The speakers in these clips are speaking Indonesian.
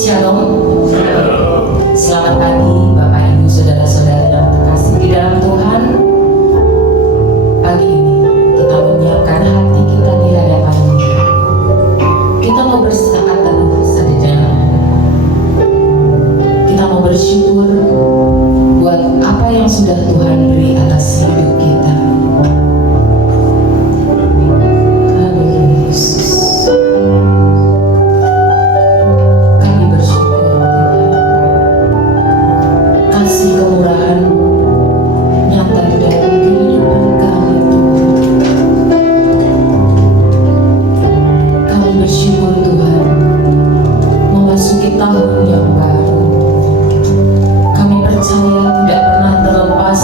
Shalom. Selamat pagi Bapak Ibu Saudara-saudara yang terkasih di dalam Tuhan. Pagi ini kita menyiapkan hati kita di hadapan-Nya. Kita mau bersaat teduh sejenak. Kita mau bersyukur buat apa yang sudah Tuhan beri atas hidup kita. Tahun yang baru, kami percaya tidak pernah terlepas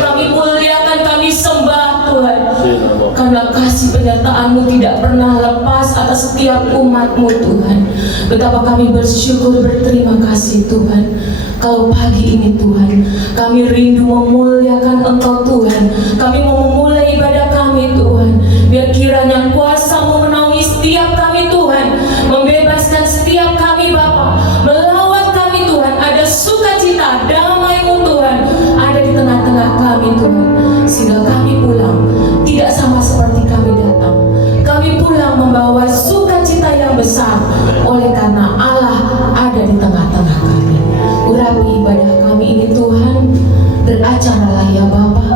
kami muliakan, kami sembah Tuhan. Karena kasih penyertaan-Mu tidak pernah lepas atas setiap umat-Mu Tuhan. Betapa kami bersyukur, berterima kasih Tuhan. Kalau pagi ini Tuhan, kami rindu memuliakan Engkau Tuhan. Kami mau memulai ibadah kami Tuhan. Biar kiranya kuasa-Mu menaungi setiap kami Tuhan, membebaskan setiap kami Bapa, melawat kami Tuhan. Ada sukacita, damai-Mu Tuhan ada di tengah-tengah kami Tuhan, sehingga kami pulang tidak sama seperti kami datang. Kami pulang membawa sukacita yang besar, oleh karena Allah ada di tengah-tengah kami. Urapi ibadah kami ini Tuhan, beracaralah ya Bapa,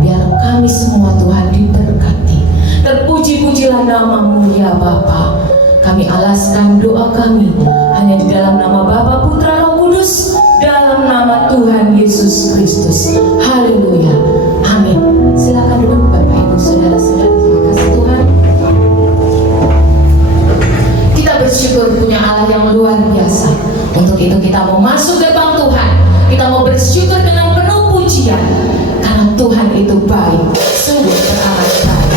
biar kami semua Tuhan diberkati. Terpuji-pujilah nama-Mu ya Bapa. Kami alaskan doa kami hanya di dalam nama Bapa, Putra, Roh Kudus, dalam nama Tuhan Yesus Kristus. Haleluya, amin. Silakan duduk Bapak Ibu Saudara-saudara kasih Tuhan. Kita bersyukur punya Allah yang luar biasa. Untuk itu kita mau masuk gerbang Tuhan, kita mau bersyukur dengan penuh pujian, karena Tuhan itu baik, sungguh teramat baik.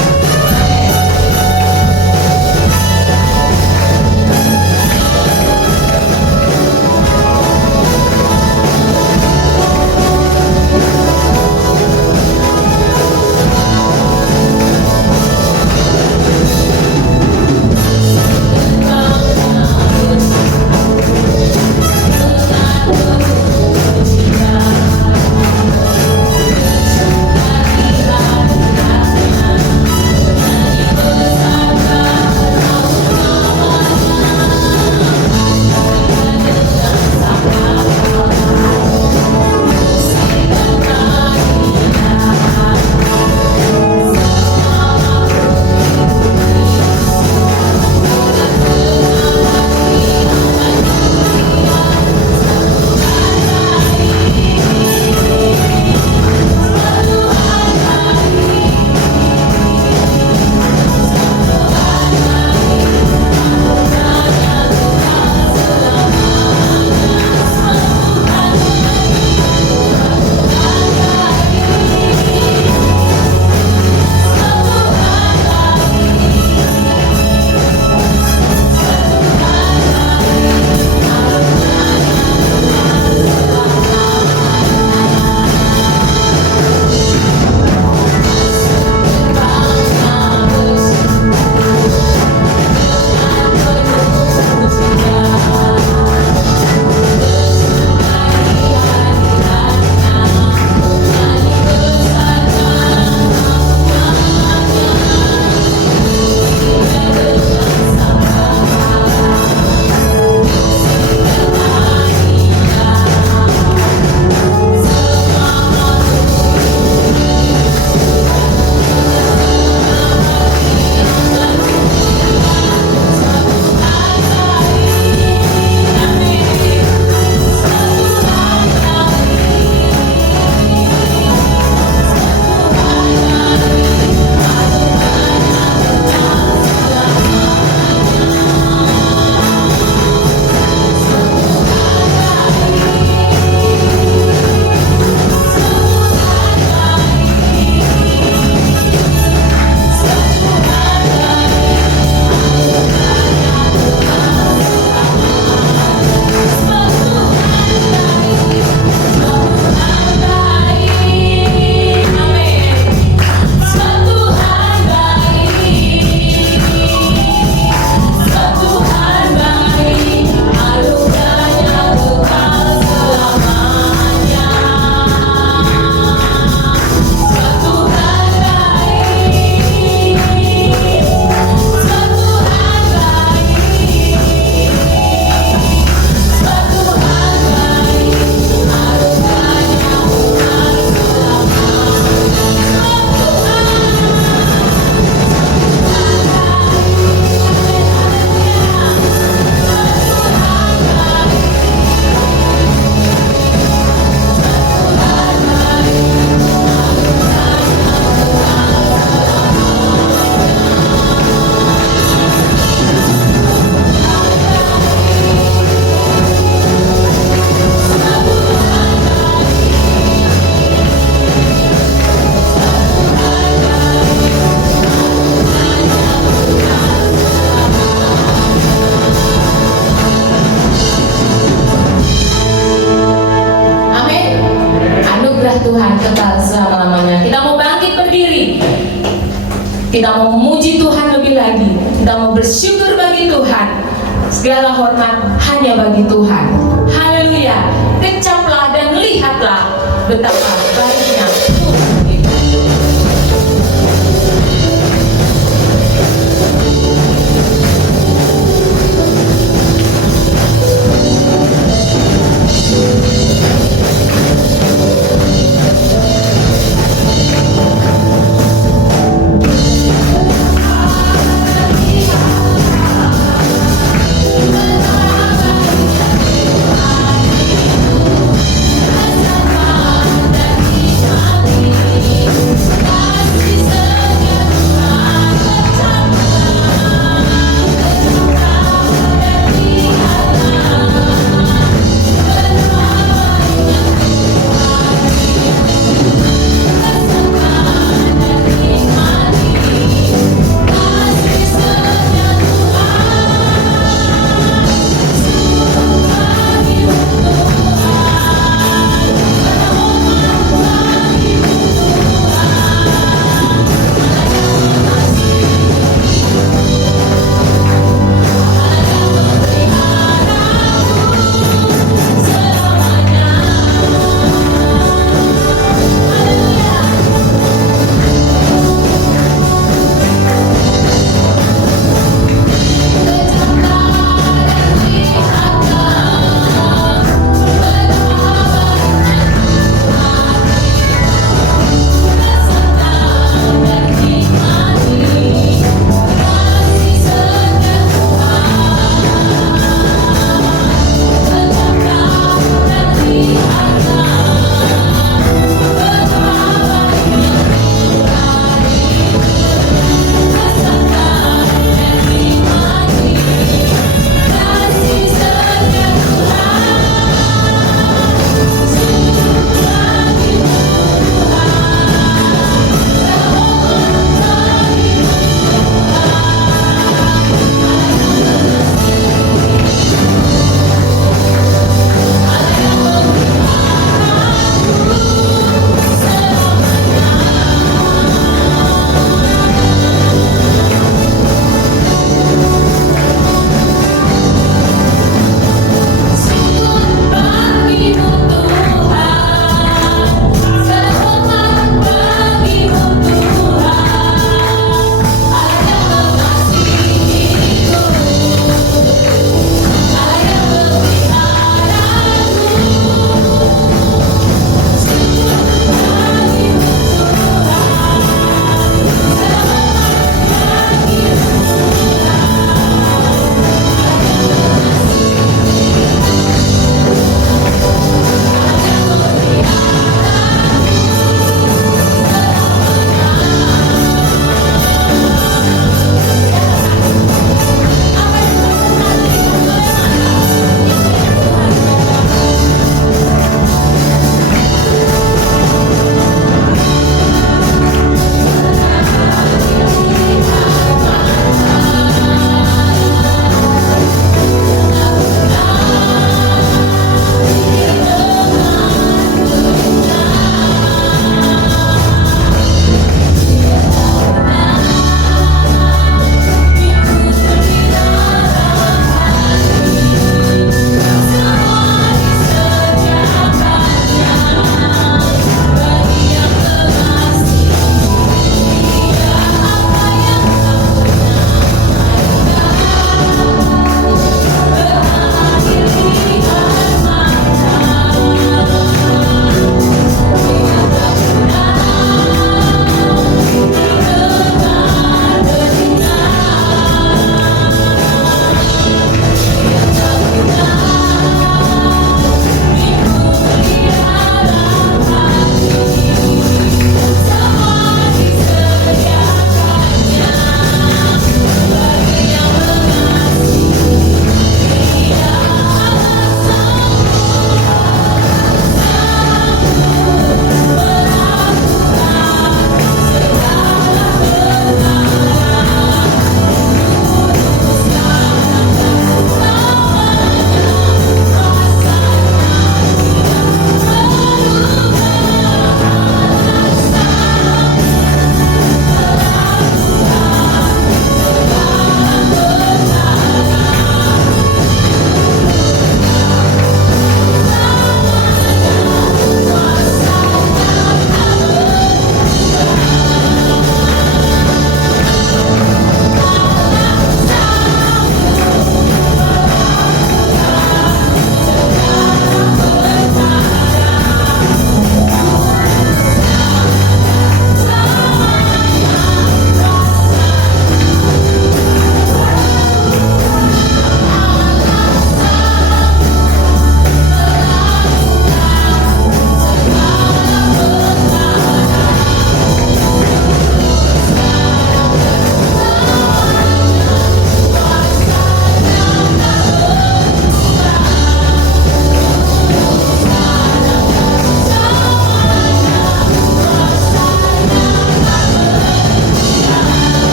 Kita mau memuji Tuhan lebih lagi. Kita mau bersyukur bagi Tuhan. Segala hormat hanya bagi Tuhan. Haleluya. Kecaplah dan lihatlah betapa baiknya Tuhan kita.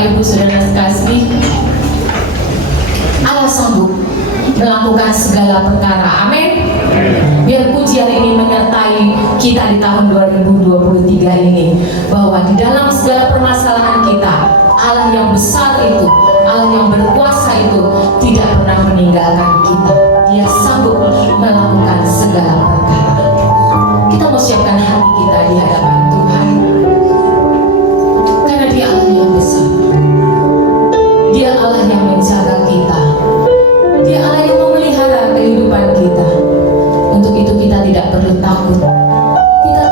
Bapak Ibu Saudara sekasih, Allah sanggup melakukan segala perkara. Amin. Biar pujian ini menyertai kita di tahun 2023 ini, bahwa di dalam segala permasalahan kita, Allah yang besar itu, Allah yang berkuasa itu tidak pernah meninggalkan kita. Dia sanggup melakukan segala perkara. Kita mau siapkan hati kita di hadapan Tuhan, karena Dia Allah yang besar. Dia Allah yang menjaga kita. Dia Allah yang memelihara kehidupan kita. Untuk itu kita tidak perlu takut. Kita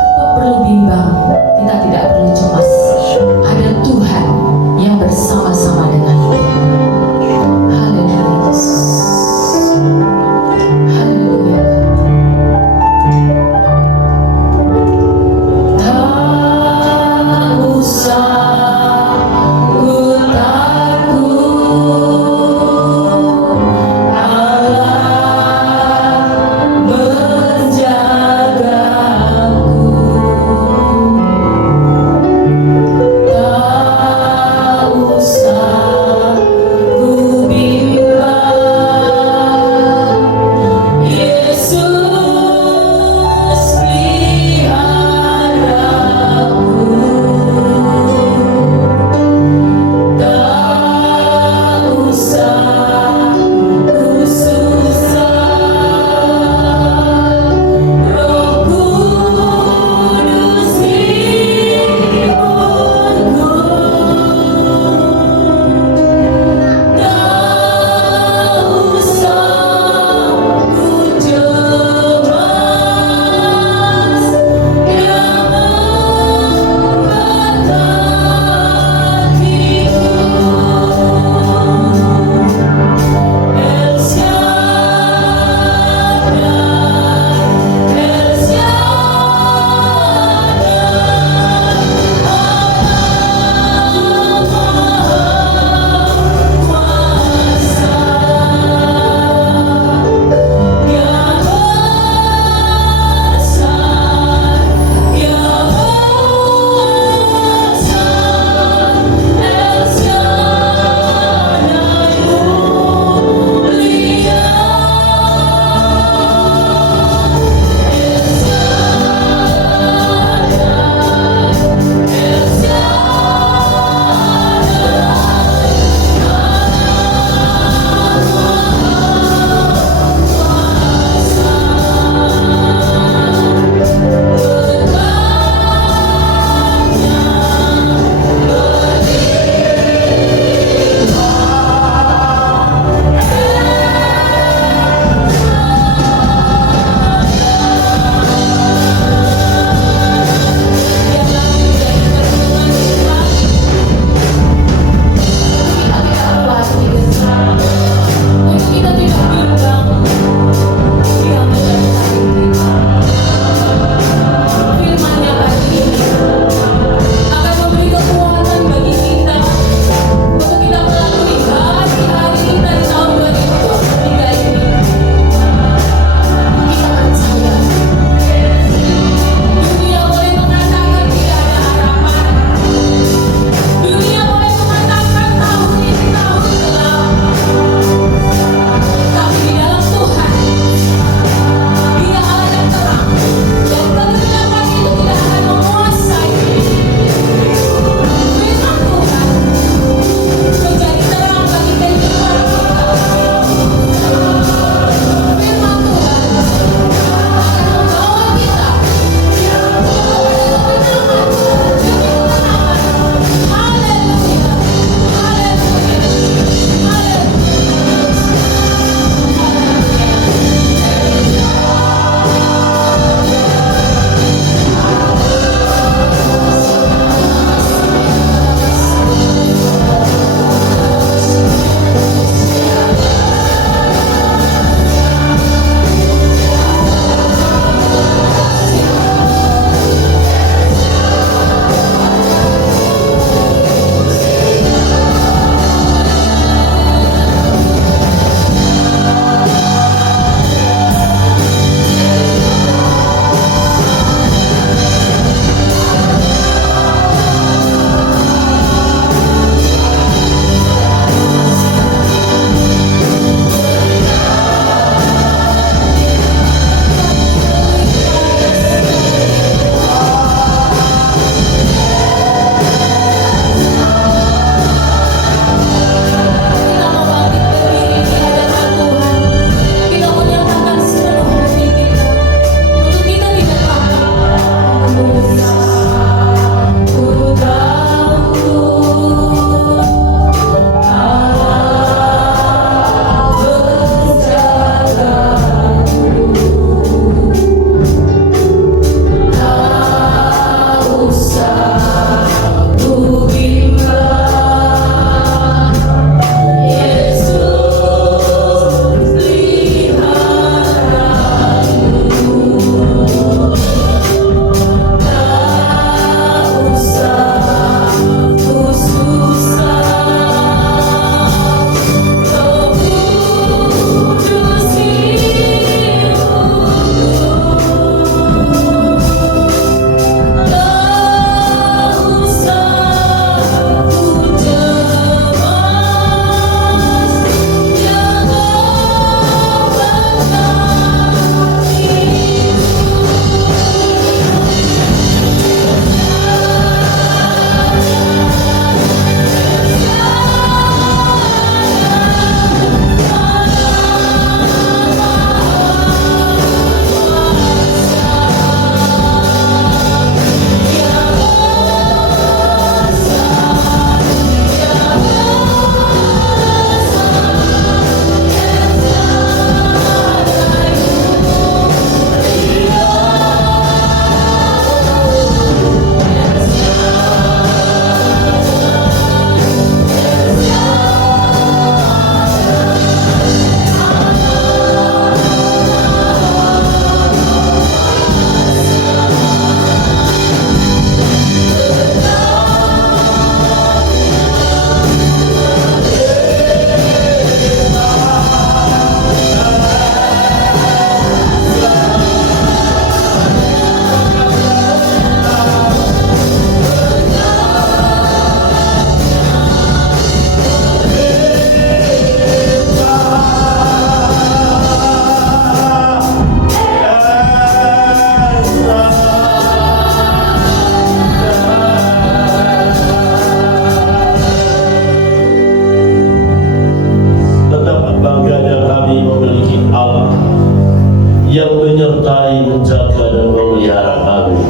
memelihara kami.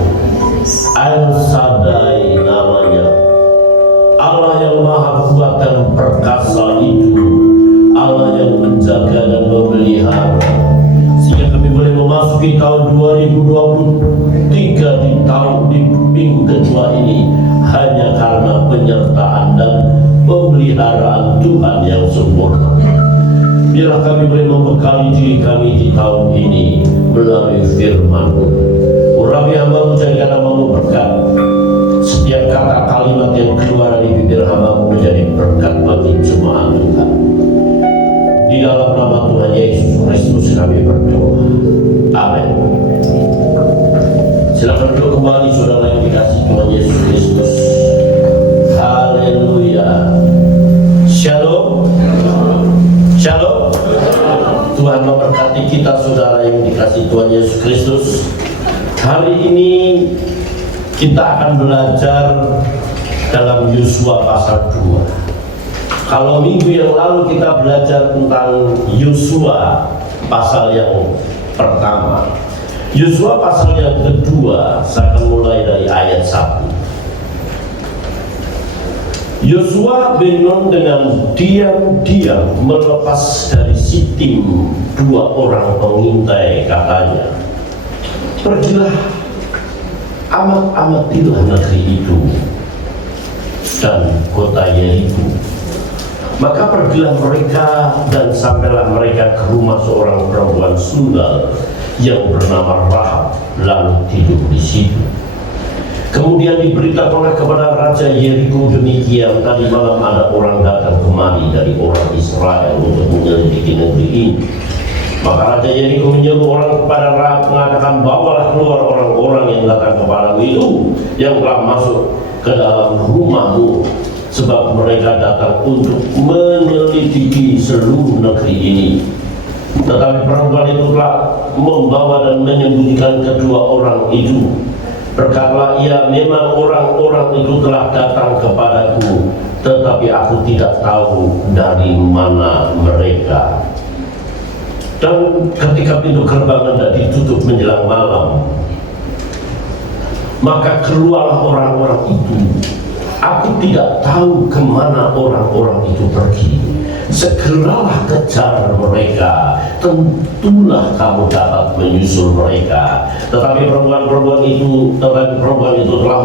El Shaddai namanya, Allah yang maha kuat dan perkasa itu, Allah yang menjaga dan memelihara, sehingga kami boleh memasuki tahun 2023 di minggu kedua ini hanya karena penyertaan dan pemeliharaan Tuhan yang sempurna. Biarlah kami boleh membekali diri kami di tahun ini melalui firman-Mu. Urapi hamba-Mu, jadikan hamba-Mu berkat. Setiap kata kalimat yang keluar dari bibir hamba-Mu menjadi berkat bagi jemaat Tuhan. Di dalam nama Tuhan Yesus Kristus kami berdoa. Amin. Silakan duduk kembali saudara yang dikasihi Tuhan Yesus Kristus. Haleluya. Shalom. Shalom. Tuhan memberkati kita saudara yang dikasihi Tuhan Yesus Kristus. Hari ini kita akan belajar dalam Yosua pasal 2. Kalau minggu yang lalu kita belajar tentang Yosua pasal yang pertama, Yosua pasal yang kedua, saya akan mulai dari ayat 1. Yosua bin Nun dengan diam-diam melepas dari Sitim 2 orang pengintai, katanya, pergilah, amatilah negeri itu dan kota Yeriko. Maka pergilah mereka dan sampailah mereka ke rumah seorang perempuan sulgal yang bernama Rahab, lalu tidur di situ. Kemudian diberitakanlah kepada Raja Yeriko demikian, tadi malam ada orang datang kemari dari orang Israel untuk menyelidiki negeri ini. Maka Raja Yeriko menyuruh orang kepada Rahab mengatakan, bawalah keluar orang-orang yang datang kepadamu itu, yang telah masuk ke dalam rumahmu, sebab mereka datang untuk menyelidiki seluruh negeri ini. Tetapi perempuan itu telah membawa dan menyembunyikan kedua orang itu. Berkatalah ia, memang orang-orang itu telah datang kepadaku, tetapi aku tidak tahu dari mana mereka. Dan ketika pintu gerbang hendak ditutup menjelang malam, maka keluarlah orang-orang itu. Aku tidak tahu kemana orang-orang itu pergi. Segeralah kejar mereka, tentulah kamu dapat menyusul mereka. Tetapi perempuan itu telah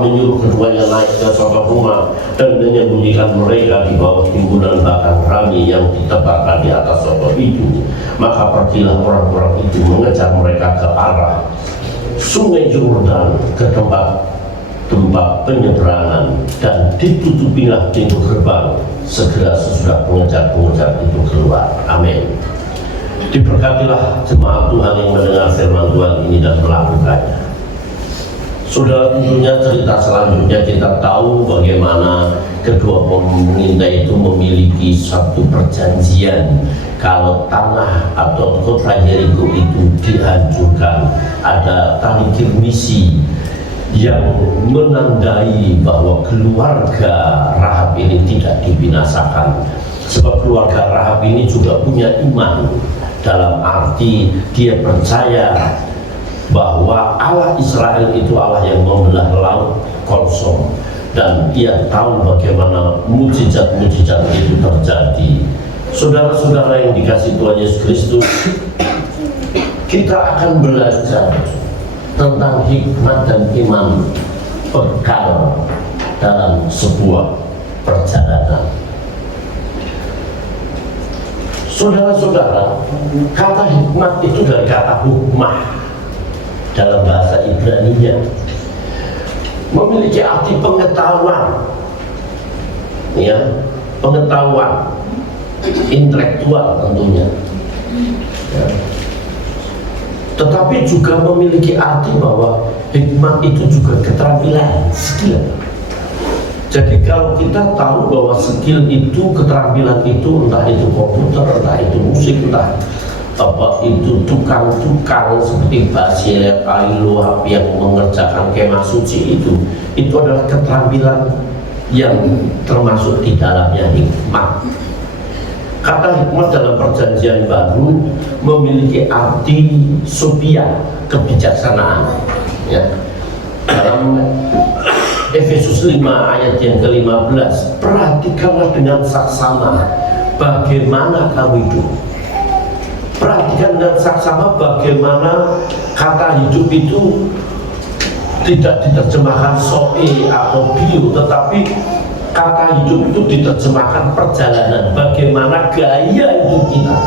menyuruh keduanya naik ke suatu rumah dan menyembunyikan mereka di bawah timbunan batang rami yang ditetapkan di atas suatu itu. Maka pergilah orang-orang itu mengejar mereka ke arah Sungai Yordan, ke tempat penyeberangan, dan ditutupilah pintu gerbang segera sesudah pengejar-pengejar itu keluar. Amin. Diberkatilah jemaat Tuhan yang mendengar firman Tuhan ini dan melakukannya. Saudara, tentunya cerita selanjutnya kita tahu bagaimana kedua pengintai itu memiliki satu perjanjian. Kalau tanah atau kota Yeriko itu dihancurkan, ada tali kirmisi yang menandai bahwa keluarga Rahab ini tidak dibinasakan. Sebab keluarga Rahab ini juga punya iman, dalam arti dia percaya bahwa Allah Israel itu Allah yang membelah laut kosong, dan ia tahu bagaimana mujizat-mujizat itu terjadi. Saudara-saudara yang dikasihi Tuhan Yesus Kristus, kita akan belajar tentang hikmat dan iman bekal dalam sebuah perjalanan. Saudara-saudara, kata hikmat itu dari kata hukmah dalam bahasa Ibrani-nya, memiliki arti pengetahuan, ya, pengetahuan intelektual tentunya, ya. Tetapi juga memiliki arti bahwa hikmat itu juga keterampilan, skill. Jadi kalau kita tahu bahwa skill itu, keterampilan itu, entah itu komputer, entah itu musik, entah apa itu tukang-tukang seperti Basil, Kailuhab yang mengerjakan kemah suci itu adalah keterampilan yang termasuk di dalamnya hikmat. Kata hikmat dalam perjanjian baru memiliki arti sophia, kebijaksanaan. Ya. Dalam Efesus 5 ayat yang ke-15, perhatikanlah dengan saksama bagaimana kamu hidup. Perhatikan dengan saksama bagaimana kata hidup itu tidak diterjemahkan soe atau bio, tetapi kata hidup itu diterjemahkan perjalanan, bagaimana gaya hidup kita.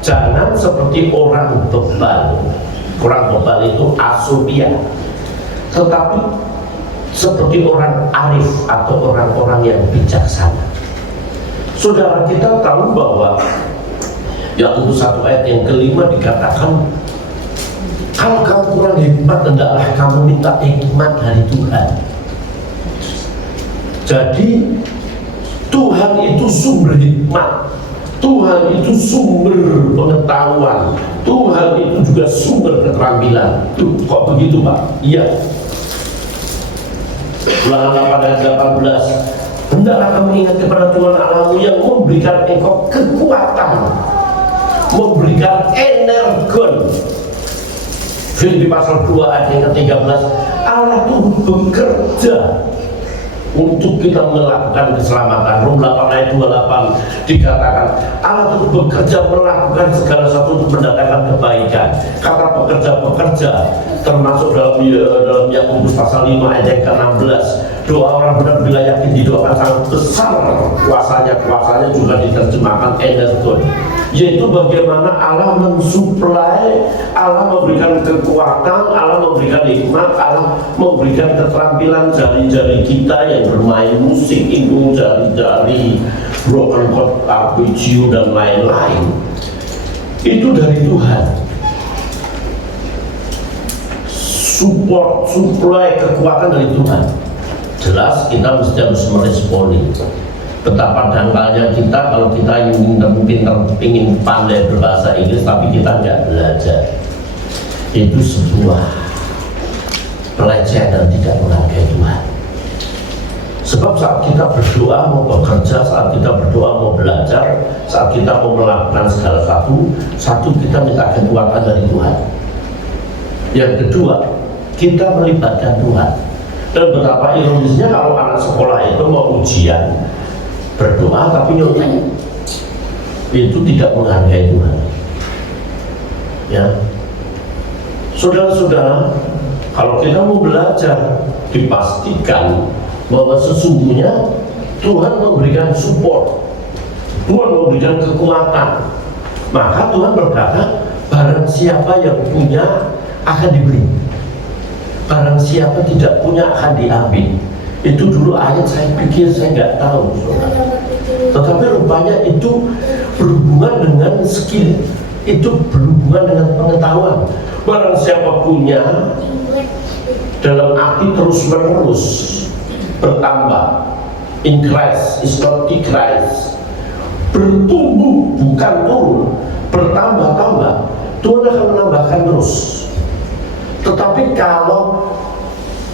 Jangan seperti orang bebal. Orang bebal itu asopia, tetapi seperti orang arif atau orang-orang yang bijaksana. Saudara, kita tahu bahwa Yakobus 1 ayat yang ke-5 dikatakan, kalau kamu kurang hikmat, hendaklah kamu minta hikmat dari Tuhan. Jadi Tuhan itu sumber hikmat, Tuhan itu sumber pengetahuan, Tuhan itu juga sumber keterampilan. Tuh, kok begitu Pak? Iya. Ulangan 8 ayat 18, hendaklah kamu ingat kepada Tuhan Allahmu yang memberikan engkau kekuatan, memberikan energon. Filipi pasal 2 ayat yang ke-13, Allah itu bekerja untuk kita melakukan keselamatan. Rom 8 ayat 28 dikatakan Allah itu bekerja melakukan segala sesuatu untuk mendatangkan kebaikan. Kata bekerja termasuk dalam Yakobus pasal 5 ayat yang ke-16, doa orang benar bila yakin didoakan sangat besar kuasanya juga diterjemahkan energon, yaitu bagaimana Allah mensuplai, Allah memberikan kekuatan, Allah memberikan hikmat, Allah memberikan keterampilan jari-jari kita yang bermain musik itu, jari-jari broken chord, arpeggio dan lain-lain. Itu dari Tuhan. Supply kekuatan dari Tuhan. Jelas kita mesti harus meresponi. Betapa dangkalnya kita kalau kita ingin ingin pandai berbahasa Inggris tapi kita nggak belajar. Itu sebuah pelecehan dan tidak menghargai Tuhan. Sebab saat kita berdoa mau bekerja, saat kita berdoa mau belajar, saat kita mau melakukan segala satu kita minta kekuatan dari Tuhan. Yang kedua, kita melibatkan Tuhan. Dan betapa ironisnya kalau anak sekolah itu mau ujian berdoa tapi nyontek, itu tidak menghargai Tuhan. Ya, saudara-saudara, kalau kita mau belajar, dipastikan bahwa sesungguhnya Tuhan memberikan support, Tuhan memberikan kekuatan. Maka Tuhan berkata, barang siapa yang punya akan diberi, barang siapa tidak punya akan diambil. Itu dulu ayat saya pikir saya nggak tahu, saudara. Tetapi rupanya itu berhubungan dengan skill, itu berhubungan dengan pengetahuan. Barang siapa punya, dalam arti terus menerus bertambah, increase is not decrease, bertumbuh bukan turun, bertambah-tambah, Tuhan akan menambahkan terus. Tetapi kalau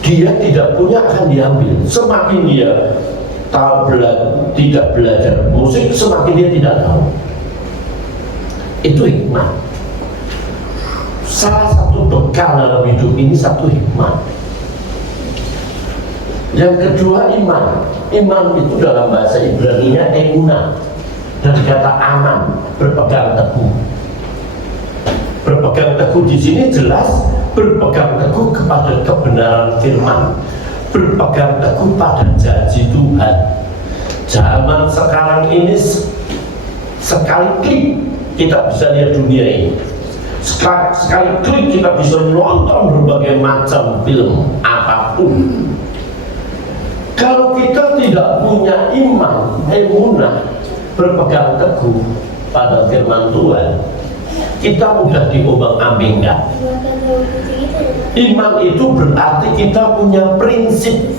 dia tidak punya akan diambil. Semakin dia tidak belajar musik, semakin dia tidak tahu. Itu hikmah. Salah satu bekal dalam hidup ini satu hikmah. Yang kedua iman. Iman itu dalam bahasa Ibrani-nya emunah, dari kata aman, berpegang teguh. Berpegang teguh di sini jelas berpegang teguh kepada kebenaran firman, berpegang teguh pada janji Tuhan. Zaman sekarang ini sekali klik kita bisa lihat dunia ini, sekali klik kita bisa nonton berbagai macam film apapun. Kalau kita tidak punya iman, emunah, berpegang teguh pada firman Tuhan, kita mudah diombang-ambingkan. Iman itu berarti kita punya prinsip.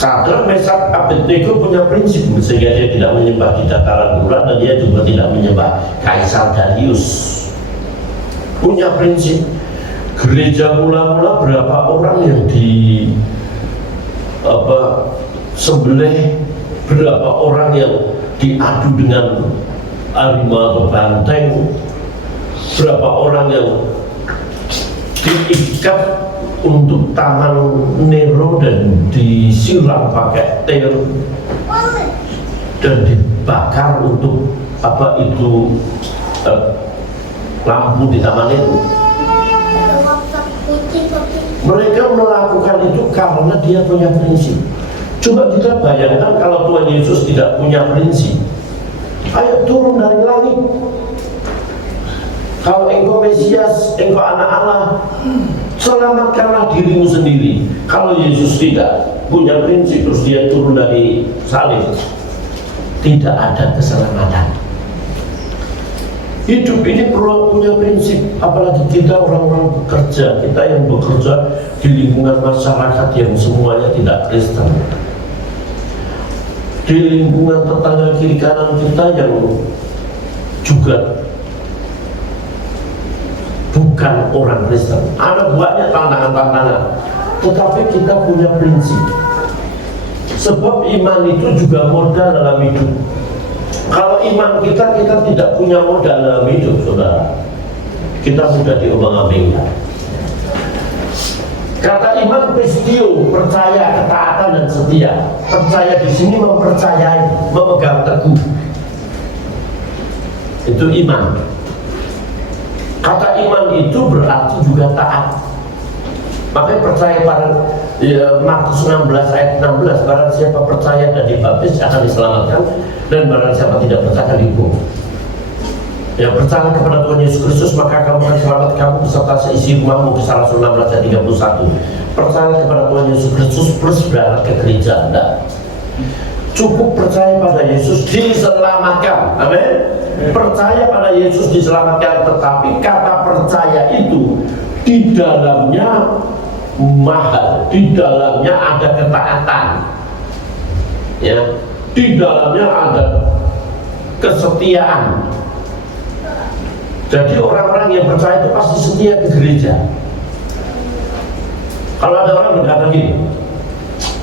Sadrak, Mesak, Abednego punya prinsip, sehingga dia tidak menyembah di dataran murah dan dia juga tidak menyembah Kaisar Darius. Punya prinsip. Gereja mula-mula berapa orang yang sembelih, berapa orang yang diadu dengan harimau atau banteng, berapa orang yang diikat untuk tangan Nero dan disiram pakai tir dan dibakar untuk apa itu lampu di taman itu. Mereka melakukan itu karena dia punya prinsip. Coba kita bayangkan kalau Tuhan Yesus tidak punya prinsip. Ayo turun dari langit. Kalau engkau Mesias, engkau anak Allah, selamatkanlah dirimu sendiri. Kalau Yesus tidak punya prinsip, terus dia turun dari salib, tidak ada keselamatan. Hidup ini perlu punya prinsip. Apalagi kita orang-orang bekerja, kita yang bekerja di lingkungan masyarakat yang semuanya tidak Kristen, di lingkungan tetangga kiri kanan kita yang juga bukan orang Kristen. Ada banyak tantangan-tantangan, tetapi kita punya prinsip. Sebab iman itu juga modal dalam hidup. Kalau iman kita tidak punya modal dalam hidup, saudara, kita sudah diobang-abingkan. Kata iman pistio, percaya, ketaatan dan setia. Percaya di sini mempercayai, memegang teguh. Itu iman. Kata iman itu berarti juga taat. Makanya percaya pada Markus 16 ayat 16, barang siapa percaya dan dibaptis akan diselamatkan, dan barang siapa tidak percaya akan dihukum. Yang percaya kepada Tuhan Yesus Kristus maka kamu akan selamat, kamu beserta seisi rumahmu. Kisah Rasul 16 ayat 31. Percaya kepada Tuhan Yesus Kristus plus berangkat ke gereja. Enggak. Cukup percaya pada Yesus diselamatkan. Amin. Percaya pada Yesus diselamatkan, tetapi kata percaya itu di dalamnya mahal, di dalamnya ada ketaatan, ya, di dalamnya ada kesetiaan. Jadi orang-orang yang percaya itu pasti setia ke gereja. Kalau ada orang berkata gini,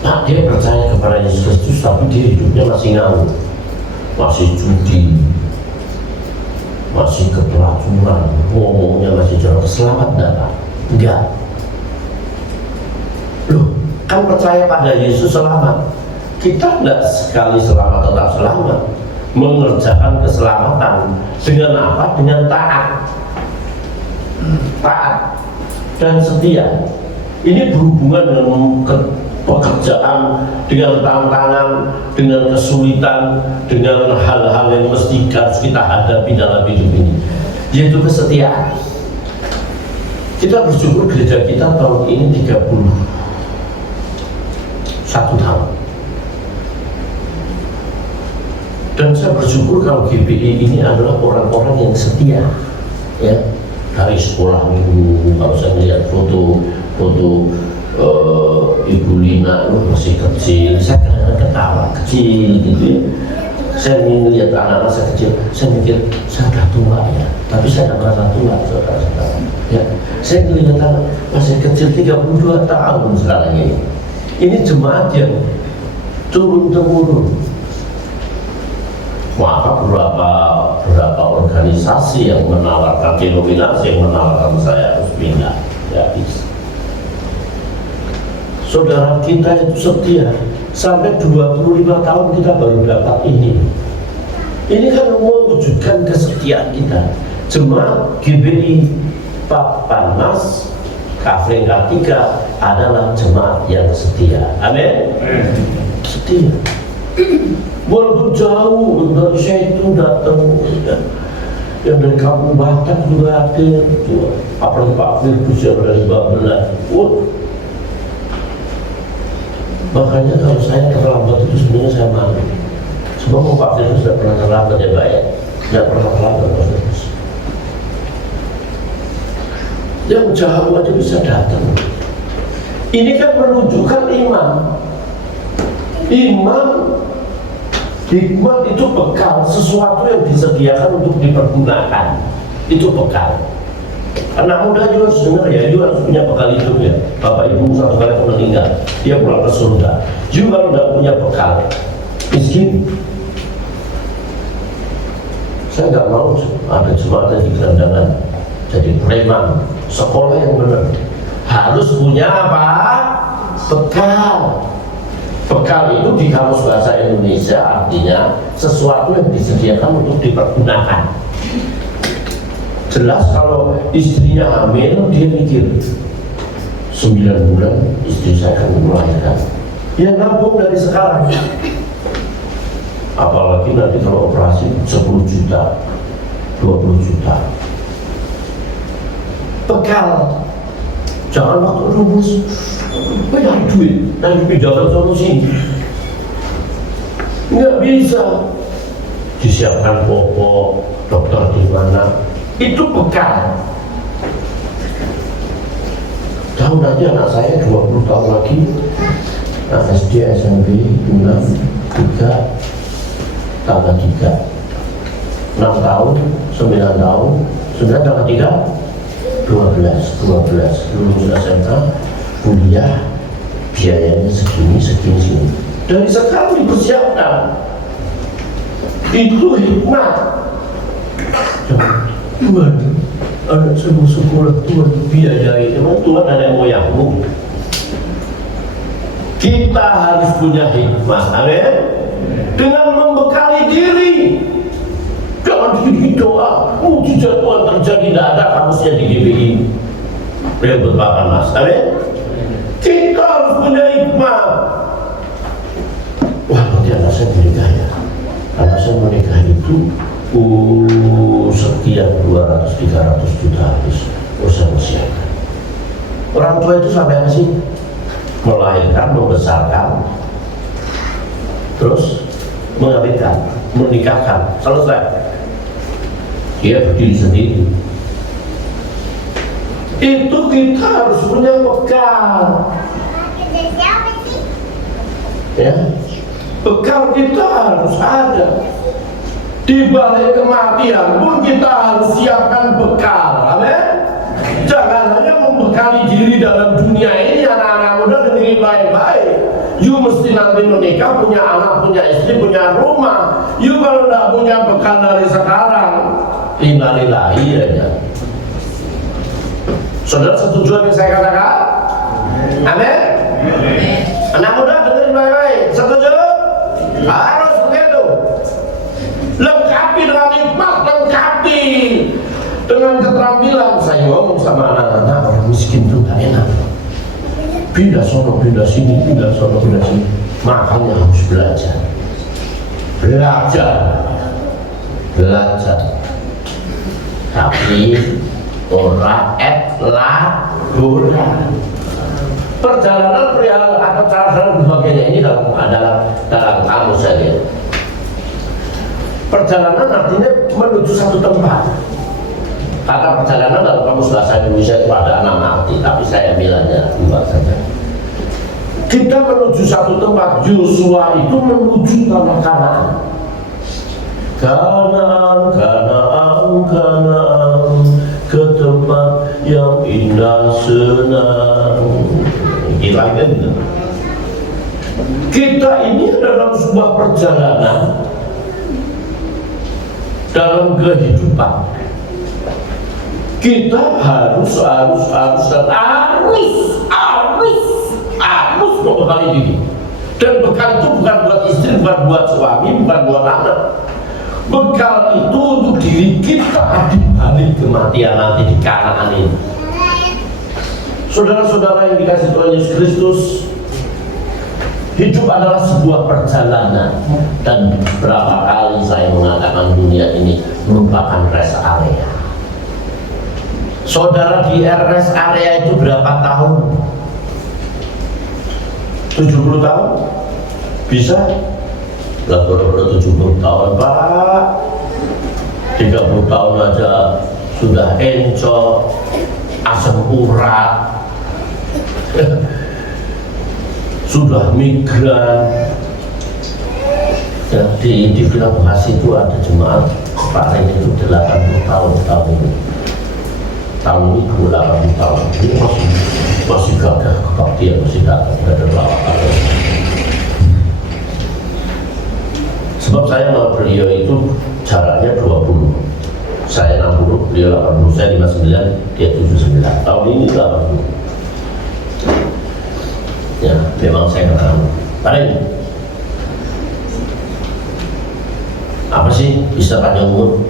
nah, dia percaya kepada Yesus Kristus tapi dia hidupnya masih ngawur, masih judi, masih kepelacuran, ngomongnya masih jorok, selamat enggak? Enggak. Loh, kan percaya pada Yesus selamat. Kita enggak sekali selamat tetap selamat. Mengerjakan keselamatan dengan apa? Dengan taat. Taat dan setia. Ini berhubungan dengan pekerjaan, dengan tantangan, dengan kesulitan, dengan hal-hal yang mesti harus kita hadapi dalam hidup ini, yaitu kesetiaan. Kita bersyukur gereja kita tahun ini 31 tahun. Dan saya bersyukur kalau GBI ini adalah orang-orang yang setia, ya, dari sekolah minggu. Kalau saya melihat foto Ibu Lina masih kecil, saya kadang-kadang ketawa kecil gitu ya. Saya melihat anak-anak saya kecil, saya mikir saya sudah tua ya, tapi saya tidak merasa tua, saudara-saudara. Ya, saya melihat anak masih kecil 32 tahun sekarang ini. Ini jemaat yang turun-temurun. Maka beberapa organisasi yang menawarkan, denominasi yang menawarkan saya harus pindah, ya bisa. Saudara kita itu setia sampai 25 tahun kita baru dapat ini. Ini kan mewujudkan kesetiaan kita. Jemaat GBI Papanas Kafling K3 adalah jemaat yang setia. Amin. Setia. Walaupun jauh dari saya itu datang, yang dari kampung Batak juga ada, apalagi Pak Firdaus yang dari Babela. Makanya kalau saya terlambat itu sebenarnya saya malu. Sebab Pak Firdaus tidak pernah terlambat ya Pak ya, tidak pernah terlambat Pak Firdaus. Yang jauh aja bisa datang. Ini kan menunjukkan iman. Iman, hikmat itu bekal, sesuatu yang disediakan untuk dipergunakan. Itu bekal. Anak muda juga harus dengar ya, juga harus punya bekal hidup ya. Bapak ibu satu kali pun meninggal, dia pulang ke surga. Juga kalau tidak punya bekal, miskin. Saya nggak mau ada jemaat di gelandangan jadi preman, sekolah yang benar. Harus punya apa? Bekal. Bekal itu di kamus bahasa Indonesia artinya sesuatu yang disediakan untuk dipergunakan. Jelas kalau istrinya hamil, dia mikir 9 bulan istri saya akan melahirkan. Ya nabung dari sekarang. Apalagi nanti kalau operasi 10 juta, 20 juta. Bekal. Jangan waktu rumus banyak duit dan pinjaman solusi. Nggak bisa. Disiapkan pokok, dokter di mana. Itu bekal. Tahu nanti anak saya 20 tahun lagi, SD, SMP, 6, 3, tambah 3, 6 tahun, 9 tahun, 9 tambah 3, 12 lulus SMA, kuliah, biayanya segini. Dari sekarang dipersiapkan. Itu hikmah. Tuhan, anak saya mau sekolah, Tuhan biayai. Emang Tuhan ada yang moyangmu? Kita harus punya hikmah, amin? Dengan membekali diri. Jangan dikit doa, mujizat Tuhan terjadi, tidak ada kamusnya di GBI. Ribut Bapak Mas, amin? Kita harus punya hikmah. Wah, nanti anak saya menikah ya. Anak saya menikah itu sekian 200-300 juta habis. Saya siapkan. Orang tua itu sampai apa sih? Melahirkan, membesarkan, terus mengawinkan, menikahkan, selesai. Dia berdiri sendiri. Itu kita harus punya bekal. Ya, bekal kita harus ada. Di balik kematian pun kita harus siapkan bekal. Amin. Jangan hanya membekali diri dalam dunia ini. Anak-anak muda dengerin baik-baik. You mesti nanti menikah, punya anak, punya istri, punya rumah. You kalau tidak punya bekal dari sekarang, innalillahi aja. Saudara setuju yang saya katakan? Amin. Anak muda dengerin baik-baik. Setuju? Harus begitu. Lengkapi dengan hikmah, lengkapi dengan keterampilan. Saya ngomong sama anak-anak, orang miskin itu gak enak. Pindah sono, pindah sini, pindah sono, pindah sini. Makanya harus belajar. Belajar. Tapi ora laboran. Perjalanan perihal atau cara dan sebagainya ini dalam kamus saya. Perjalanan artinya menuju satu tempat. Kata perjalanan dalam kamus bahasa Indonesia itu ada 6 arti, tapi saya bilangnya 2 saja. Kita menuju satu tempat. Yosua itu menuju tanah Kanaan. Kanaan, ke tempat yang indah senang. Gila kan? Kita ini dalam sebuah perjalanan dalam kehidupan. Kita harus membekali diri. Dan bekal itu bukan buat istri, bukan buat suami, bukan buat anak. Bekal itu untuk diri kita di balik kematian nanti di Kanaan ini. Saudara-saudara yang dikasih Tuhan Yesus Kristus, hidup adalah sebuah perjalanan. Dan berapa kali saya mengatakan dunia ini merupakan rest area. Saudara di rest area itu berapa tahun? 70 tahun? Bisa? Lah baru 70 tahun Pak. 30 tahun aja sudah encok, asam urat, sudah migran. Jadi di Villa Bekasi itu ada jemaat paling itu 80 tahun tahun ini. Tahun ini 80 tahun. Ini masih gagah kebaktian, masih datang dari lawatan. Sebab saya sama beliau itu jaraknya 20. Saya 60, beliau 80, saya 59, dia 79. Tahun ini 80. Ya, memang saya katakan, paling apa sih bisa panjang umur?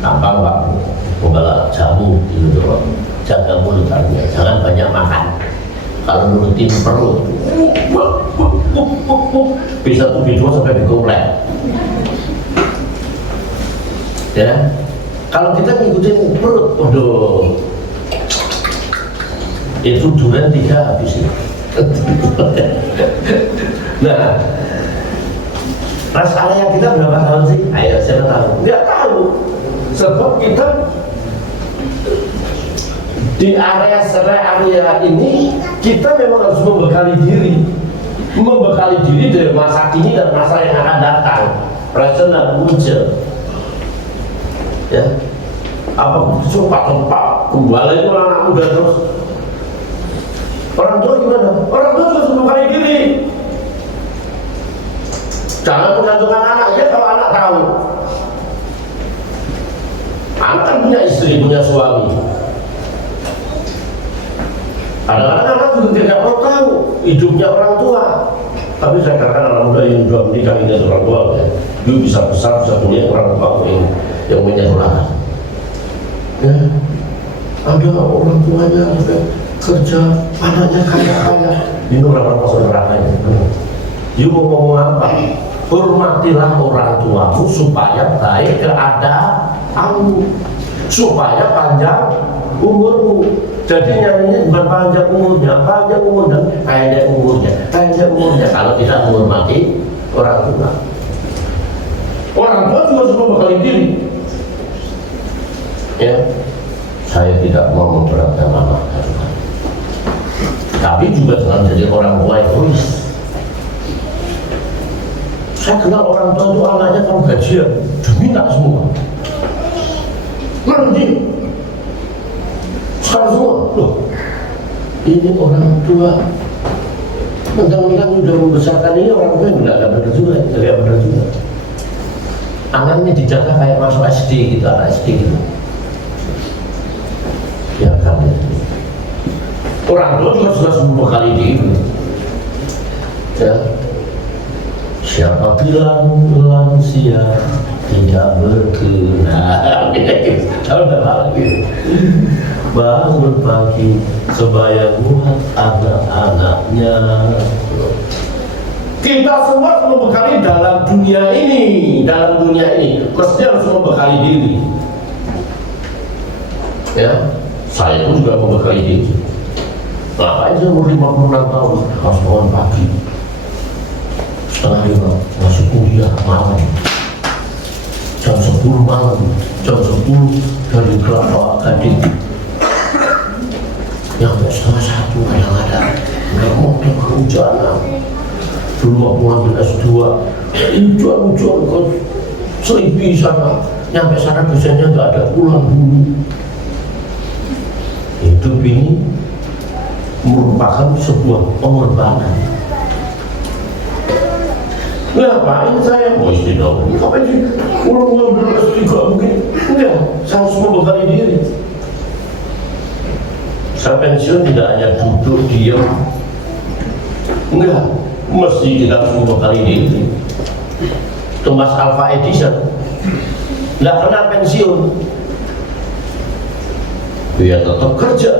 Gampang Pak, pembala jamu gitu loh. Jaga mulut artinya, jangan banyak makan. Kalau nurutin perut, bisa tuh bidua sampai dikomplek. Ya, kalau kita ngikutin perut, waduh, itu durian 3 habis. Nah, rest area kita berapa tahun sih? Ayo, siapa tahu? Nggak tahu, sebab kita di area ini kita memang harus membekali diri dari masa kini dan masa yang akan datang, present dan future. Ya, apa sumpah kembali itu anak muda terus. Orang tua gimana? Orang tua juga harus membekali diri. Jangan menggantungkan anak ya, kalau anak tahu. Anak kan punya istri, punya suami. Kadang-kadang anak juga tidak mau tahu hidupnya orang tua. Tapi saya katakan anak muda yang sudah menikah ini orang tua, ya, dia bisa besar, bisa punya orang tua yang menyekolahkan. Ya, ada orang tuanya sudah kerja, anaknya kaya-kaya. Ini orang masuk nerakanya. Dia mau ngomong apa? Hormatilah orang tuamu supaya baik keadaanmu, supaya panjang umurmu. Jadi nyanyinya bukan panjang umurnya dan pendek umurnya. Kalau kita menghormati orang tua. Orang tua juga harus membekali diri. Ya, saya tidak mau memberatkan anak, tapi juga jangan jadi orang tua egois. Saya kenal orang tua itu anaknya kalau gajian diminta semua. Nanti sekarang semua, loh, ini orang tua mentang-mentang sudah membesarkan ini, orang tua yang nggak benar juga. Anaknya dijaga kayak masuk SD gitu, anak SD gitu. Ya kan, orang tua juga sudah membekali diri. Ya, siapa bilang lansia tidak berkenan? Tahu nggak lagi? Bangun pagi sebaya buat anak-anaknya. Kita semua harus membekali dalam dunia ini, mesti harus membekali diri. Ya, saya pun juga membekali diri. Ngapain saya umur 56 tahun harus bangun pagi setengah 5 masuk kuliah malam, jam 10 malam, jam 10 dari Kelapa Gading nyampe setengah 1 kadang-kadang nggak mau kehujanan. Dulu aku ambil S2 hujan ke Seribu sana, nyampe sana biasanya nggak ada pulang dulu. Hidup ini merupakan sebuah pengorbanan. Ngapain saya mau istirahat? Ngapain sih? Ulang S3 mungkin? Enggak, saya harus membekali diri. Saya pensiun tidak hanya duduk diam, enggak, mesti kita harus membekali diri. Thomas Alva Edison nggak pernah pensiun, dia tetap kerja.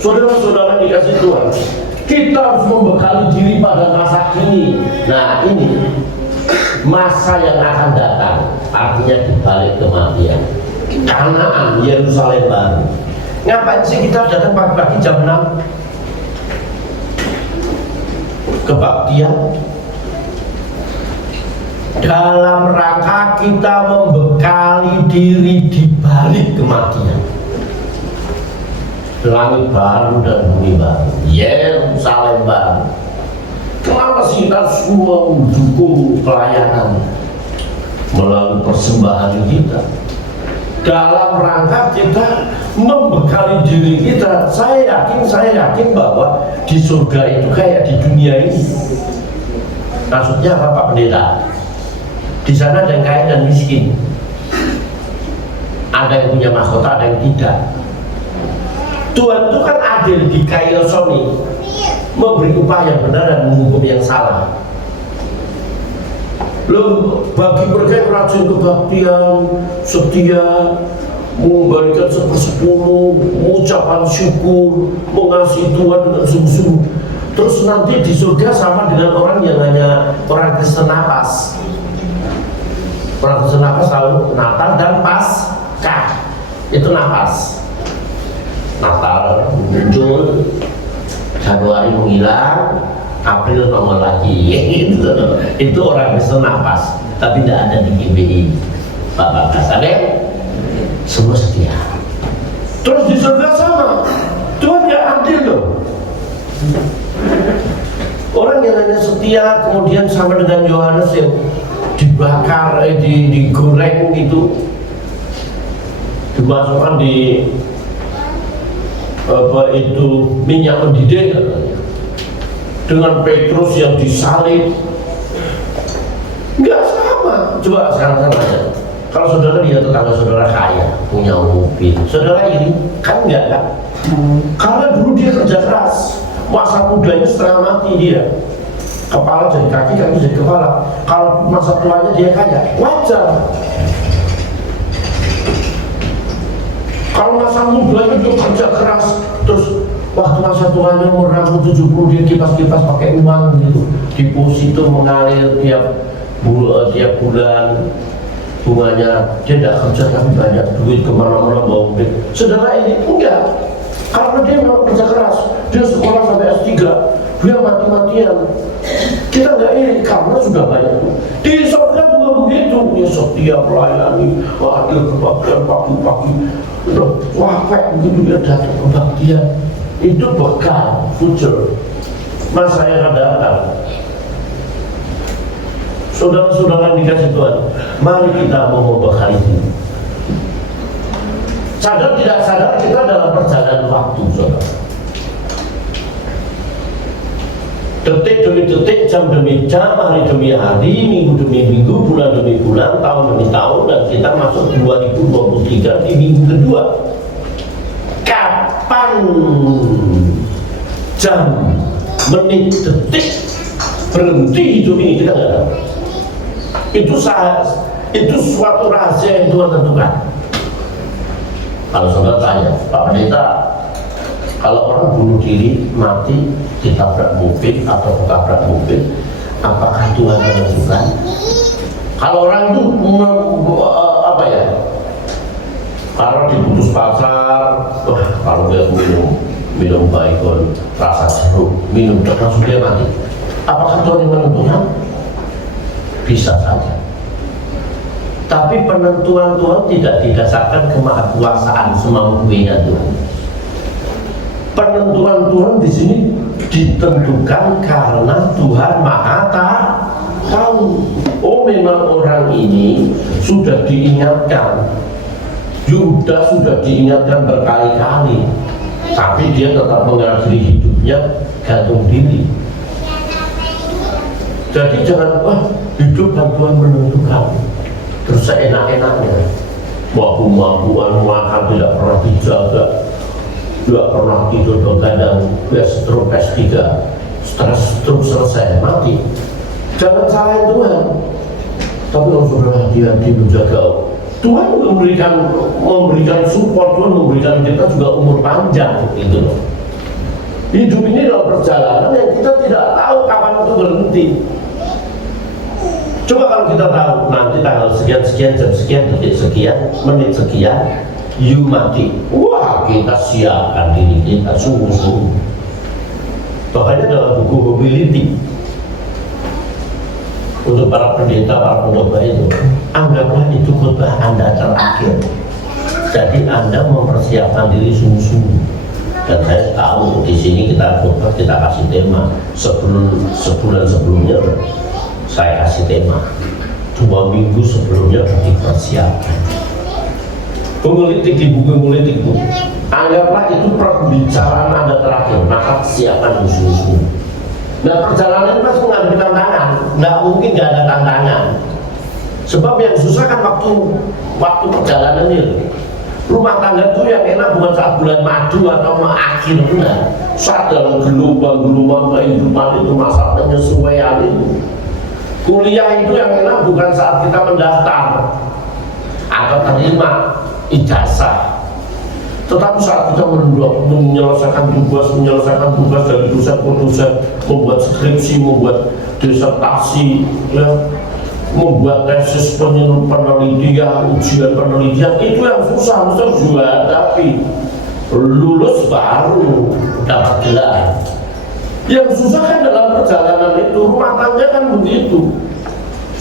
Saudara-saudara dikasih Tuhan, kita harus membekali diri pada masa kini. Nah, ini masa yang akan datang, artinya dibalik kematian. Kanaan, Yerusalem baru. Ngapain sih kita datang pagi-pagi jam 6 kebaktian? Dalam rangka kita membekali diri di balik kematian. Langit baru dan bumi baru, Yerusalem baru. Kenapa sih kita semua mendukung pelayanan melalui persembahan kita? Dalam rangka kita membekali diri kita. Saya yakin bahwa di surga itu kayak di dunia ini. Maksudnya apa Pak Pendeta? Di sana ada yang kaya dan miskin. Ada yang punya mahkota, ada yang tidak. Tuhan itu kan adil di Kaiosoni, memberi upah yang benar dan menghukum yang salah. Loh, bagi mereka yang rajin kebaktian, setia, mengembalikan 1/10, mengucapkan syukur, mengasihi Tuhan dengan sungguh-sungguh, terus nanti di surga sama dengan orang yang hanya orang Kristen napas. Orang Kristen napas tahu Natal dan Paskah, itu napas. Natal muncul, Januari menghilang, April nongol lagi. Itu orang Kristen napas, tapi tidak ada di GBI. Pak Bagas ada semua setia. Terus di surga sama, Tuhan nggak adil loh. Orang yang hanya setia kemudian sama dengan Yohanes yang dibakar, digoreng gitu, dimasukkan di minyak mendidih katanya. Dengan Petrus yang disalib, nggak sama. Coba sekarang tanya, kalau saudara lihat tetangga saudara kaya, punya mobil, saudara iri? Kan enggak kan? Karena dulu dia kerja keras, masa mudanya setengah mati dia, kepala jadi kaki, kaki jadi kepala. Kalau masa tuanya dia kaya, wajar. Kalau masa mudanya dia kerja keras, terus waktu masa tuanya umur 70 dia kipas-kipas pakai uang gitu, deposito mengalir tiap bulan, bunganya dia tidak kerja tapi banyak duit, kemana-mana bawa mobil. Saudara ini enggak, karena dia memang kerja keras, dia sekolah sampai S3, dia mati-matian. Kita nggak iri karena sudah banyak. Di surga juga begitu, dia setia melayani, hadir kebaktian pagi-pagi, wafat begitu dia datang kebaktian. Itu bekal future masa yang akan datang. Saudara-saudara yang dikasih Tuhan, mari kita mau bekal itu. Sadar tidak sadar kita dalam perjalanan waktu, saudara. Detik demi detik, jam demi jam, hari demi hari, minggu demi minggu, bulan demi bulan, tahun demi tahun, dan kita masuk 2023 di minggu kedua. Kapan jam, menit, detik berhenti hidup ini kita nggak tahu. Itu suatu rahasia yang Tuhan tentukan. Kalau saudara tanya, Pak Pendeta, kalau orang bunuh diri, mati, ditabrak mobil atau ketabrak mobil, apakah Tuhan menentukan? Kalau orang itu apa ya? Kalau diputus pacar, kalau dia minum baygon, rasa jeruk, minum langsung dia mati. Apakah Tuhan yang menentukan? Bisa saja. Tapi penentuan Tuhan tidak didasarkan kemahakuasaan semampunya Tuhan. Penentuan Tuhan di sini ditentukan karena Tuhan Maha Tahu. Oh, memang orang ini sudah diingatkan, Yudas sudah diingatkan berkali-kali, tapi dia tetap mengakhiri hidupnya gantung diri. Jadi jangan, hidup kan Tuhan menentukan, terus seenak-enaknya, mabuk-mabukan, makan tidak pernah dijaga, tidak pernah tidur begadang, dia stroke S3, stroke selesai, mati. Jangan salahin Tuhan. Tapi kalau sudah hati-hati menjaga, Tuhan memberikan support, Tuhan memberikan kita juga umur panjang gitu loh. Hidup ini adalah perjalanan yang kita tidak tahu kapan itu berhenti. Coba kalau kita tahu nanti tanggal sekian, jam sekian, detik sekian, menit sekian, you mati. Wah, kita siapkan diri kita sungguh-sungguh. Makanya dalam buku mobility, untuk para pendeta, para pengkhotbah itu, anggaplah itu khotbah Anda terakhir. Jadi Anda mempersiapkan diri sungguh-sungguh. Dan saya tahu di sini kita khotbah, kita kasih tema. Sebulan sebelumnya saya kasih tema. 2 minggu sebelumnya dipersiapkan. Pengelitik di buku pengelitik itu, anggaplah itu pembicaraan Anda terakhir, maka siapkan sungguh-sungguh. Nah, perjalanan itu pasti menghadapi tantangan, nggak mungkin nggak ada tantangan. Sebab yang susah kan waktu perjalanan ini. Rumah tangga itu yang enak bukan saat bulan madu atau akhir bulan, saat dalam gelombang kehidupan itu, masa penyesuaian itu. Kuliah itu yang enak bukan saat kita mendaftar atau terima ijazah, tetapi saat kita menyelesaikan tugas dari dosen ke dosen, membuat skripsi, membuat disertasi, ya, membuat tesis penelitian, ujian penelitian, itu yang susah juga, tapi lulus baru dapat gelar. Yang susah kan dalam perjalanan itu, rumah tangga kan begitu.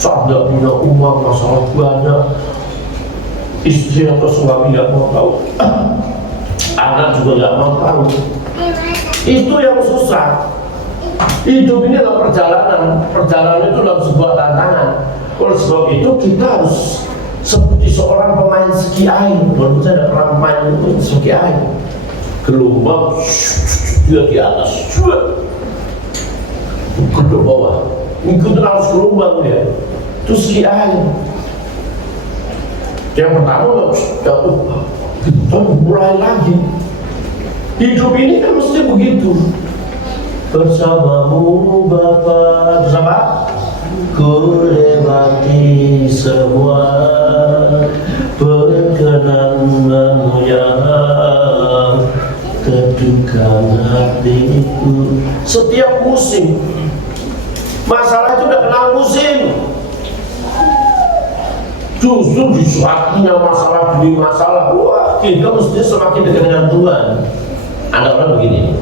Saat tidak punya uang, masalah banyak, istri atau suami nggak mau tahu, anak juga nggak mau tahu. Itu yang susah. Hidup ini adalah perjalanan itu dalam sebuah tantangan. Oleh sebab itu kita harus seperti seorang pemain ski air. Walaupun saya tidak pernah main itu ski air, gelombang dia di atas, ke bawah, ikutin harus gelombang dia. Itu ski air. Yang pertama kita mulai lagi. Hidup ini kan mesti begitu. Bersamamu Bapa, bersama ku lewati semua perkenanmu yang kedukan hatiku. Setiap musim, masalah itu udah kenal musim. Justru di saatnya masalah demi masalah, wah kita mesti semakin dekat dengan Tuhan. Ada orang begini,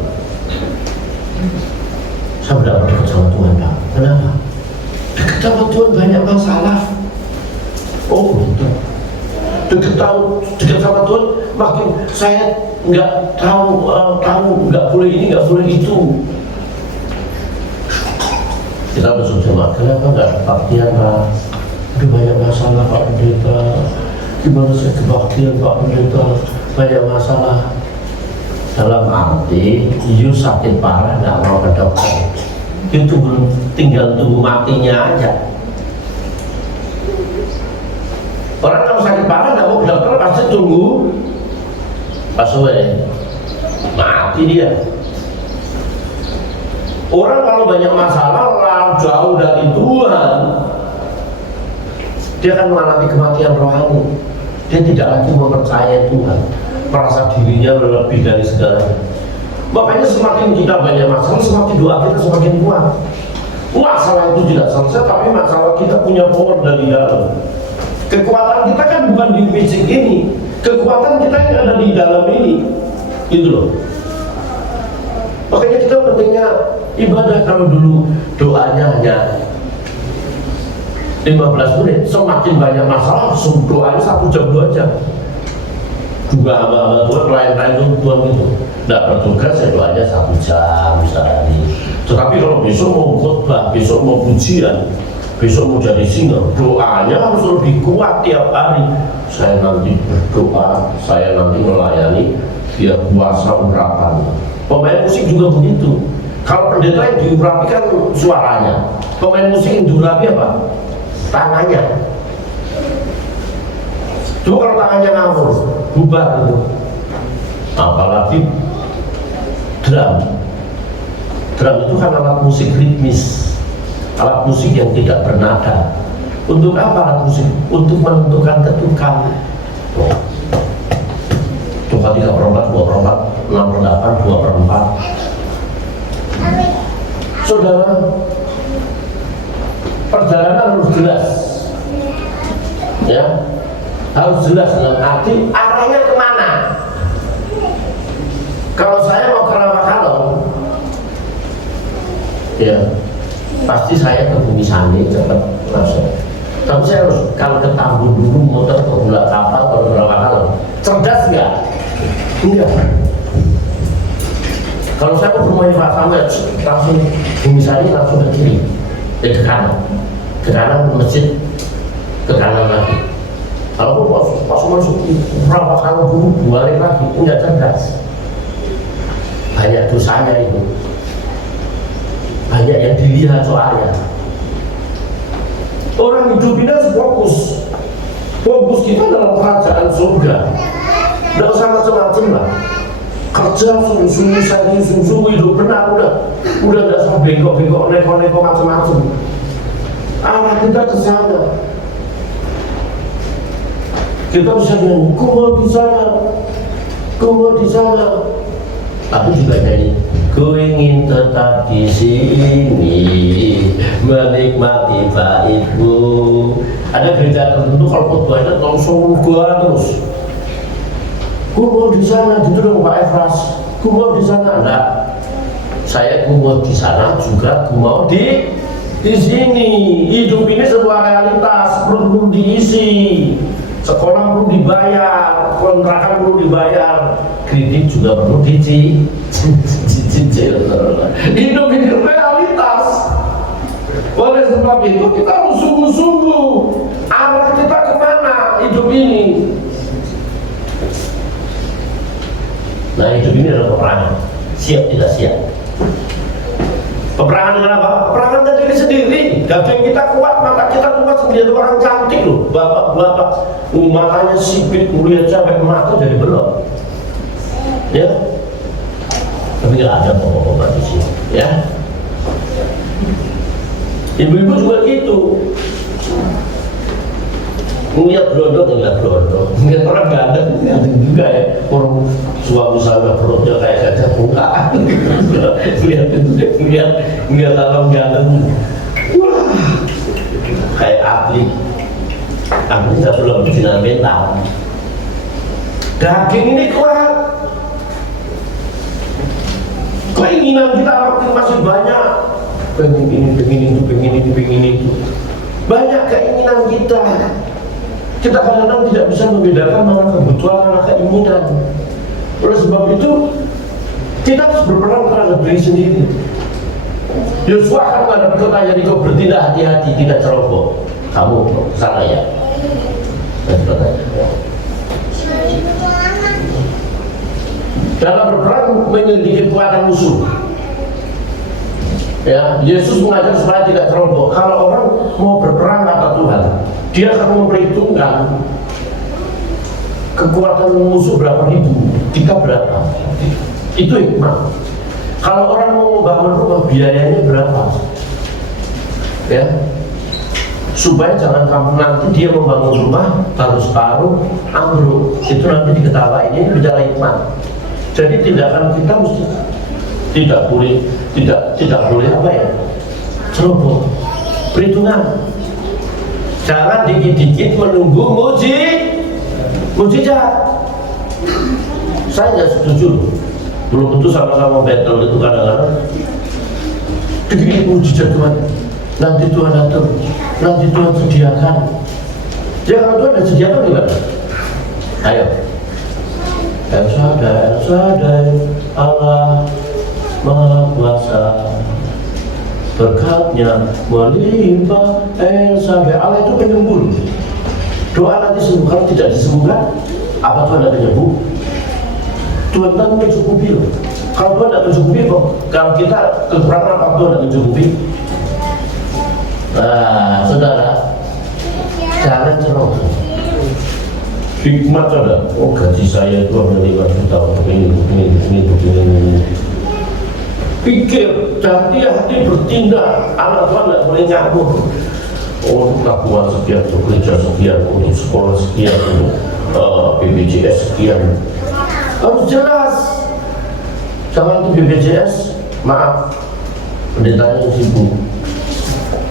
saya berapa dekat sama Tuhan, Pak? Kenapa? Dekat sama Tuhan banyak masalah. Oh betul. Dekat sama Tuhan makin saya nggak tahu nggak boleh ini, nggak boleh itu. Kita bersyukur, kenapa nggak kebaktian, Pak? Ada banyak masalah, Pak Pendeta. Gimana saya kebaktian, Pak Pendeta? Banyak masalah. Dalam arti, you sakit parah nggak mau ke dokter, itu tinggal tunggu matinya aja. Orang kalau sakit parah nggak mau ke dokter pasti tunggu pas mati dia. Orang kalau banyak masalah lalu jauh dari Tuhan, dia akan mengalami kematian rohani. Dia tidak lagi mempercayai Tuhan, merasa dirinya lebih dari segalanya. Makanya semakin kita banyak masalah, semakin doa kita semakin kuat. Masalah itu tidak selesai, tapi masalah kita punya power dari dalam. Kekuatan kita kan bukan di fisik ini, kekuatan kita yang ada di dalam ini, gitu loh. Makanya kita pentingnya ibadah. Kalau dulu doanya hanya 15 menit, semakin banyak masalah, doanya 1 jam 2 jam. Juga hamba-hamba Tuhan, klien-klien Tuhan itu tidak bertugas, ya doanya 1 jam sehari. Tetapi kalau besok mau khotbah, besok mau pujian, besok mau jadi singer, doanya harus lebih kuat tiap hari. Saya nanti berdoa, saya nanti melayani, biar puasa urapan. Pemain musik juga begitu. Kalau pendeta yang diurapikan suaranya, pemain musik yang diurapi apa? Tangannya. Cuma kalau tangannya ngawur, bubar itu. Apalagi drum. Drum itu kan alat musik ritmis, alat musik yang tidak bernada. Untuk apa alat musik? Untuk menentukan ketukan. Coba 3/4, 2/4, 6/8, 2/4. Saudara, perjalanan harus jelas, ya, harus jelas dalam arti arahnya kemana. Kalau saya mau ke Rawakalong, ya pasti saya ke Bumi Sani cepat masuk. Tapi saya harus kalau ke Tambun dulu, motor ke Bulak Kapal, ke Rawakalong. Cerdas nggak? Enggak. Kalau saya mau bermain Pak Samet, langsung Bumi Sani, langsung ke kiri, ke kanan ke masjid, ke kanan lagi. Kalau pas masuk Rawakalong dulu, balik lagi, enggak cerdas. Banyak dosanya itu, banyak yang dilihat soalnya. Orang hidup ini harus fokus. Fokus kita dalam kerajaan surga. Tidak usah macam-macam lah. Kerja sungguh-sungguh, sungguh-sungguh, hidup benar, udah nggak usah bengkok-bengkok, neko-neko macam-macam. Arah kita ke sana. Kita bisa nyanyi, ku mau di sana, ku mau di sana. Tapi juga nyanyi, ku ingin tetap di sini, menikmati baitmu. Ada gereja tertentu kalau khotbahnya langsung gua terus. Ku mau di sana, gitu dong Pak Efras. Ku mau di sana, enggak. Saya ku mau di sana juga, ku mau di sini. Hidup ini sebuah realitas, perlu diisi. Sekolah perlu dibayar, kontrakan perlu dibayar, kredit juga perlu dicicil. Hidup ini realitas. Oleh sebab itu kita harus sungguh-sungguh arah kita kemana hidup ini. Nah, hidup ini adalah peperangan. Siap tidak siap. Peperangan dengan apa? Peperangan dengan diri sendiri. Daging kita kuat, mata kita kuat sendiri. Orang cantik loh, bapak-bapak, matanya sipit, melihat sampai mata jadi belok. Ya, tapi nggak ada bapak-bapak di sini. Ya, ibu-ibu juga gitu. Ngeliat berondong, ngeliat orang ganteng juga ya. Orang suami sama perutnya kayak gajah muka. Ngeliat orang ganteng, wah, kayak atlet. Aku tidak perlu bicara mental. Daging ini kuat. Keinginan kita waktu masih banyak. Pengen itu. Banyak keinginan kita. Kita kadang-kadang tidak bisa membedakan mana kebutuhan, mana keinginan. Oleh sebab itu, kita harus berperang terhadap diri sendiri. Yosua akan menghadapi kota Yeriko, bertindak hati-hati, tidak ceroboh. Kamu kesana ya? Dalam berperang menyelidiki kekuatan musuh. Ya, Yesus mengajar supaya tidak ceroboh. Kalau orang mau berperang kata Tuhan, dia akan memperhitungkan kekuatan musuh berapa ribu, kita berapa. Itu hikmah. Kalau orang mau membangun rumah, biayanya berapa? Ya, supaya jangan kamu nanti dia membangun rumah harus separuh ambruk. Itu nanti diketawain. Ini bicara hikmah. Jadi tindakan kita mesti tidak boleh apa ya? Ceroboh. Perhitungan. Jangan dikit-dikit menunggu mujizat. Saya tidak setuju. Belum tentu sama-sama battle itu kadang-kadang. Dikit mujizat Tuhan. Nanti Tuhan datang. Nanti Tuhan sediakan. Ya kalau Tuhan sudah sediakan gimana? Ayo. El Shaddai, Allah Maha Kuasa. Berkatnya melimpah. El Shaddai, Allah itu penyembuh. Doa nanti sembuh. Kalau tidak disembuhkan, apa Tuhan akan nyembuh? Tuhan tak mencukupi. Kalau Tuhan tidak mencukupi, kalau kita kekurangan apa Tuhan tidak mencukupi? Nah, saudara, jangan ceroboh. Hikmat ada. Oh, gaji saya itu hanya 5 juta untuk ini. Pikir, hati bertindak. Anak Tuhan tidak boleh nyambung. Oh, untuk tabungan sekian, untuk gereja sekian, untuk sekolah sekian, untuk BPJS sekian. Harus jelas. Jangan untuk BPJS, maaf, pendeta yang sibuk,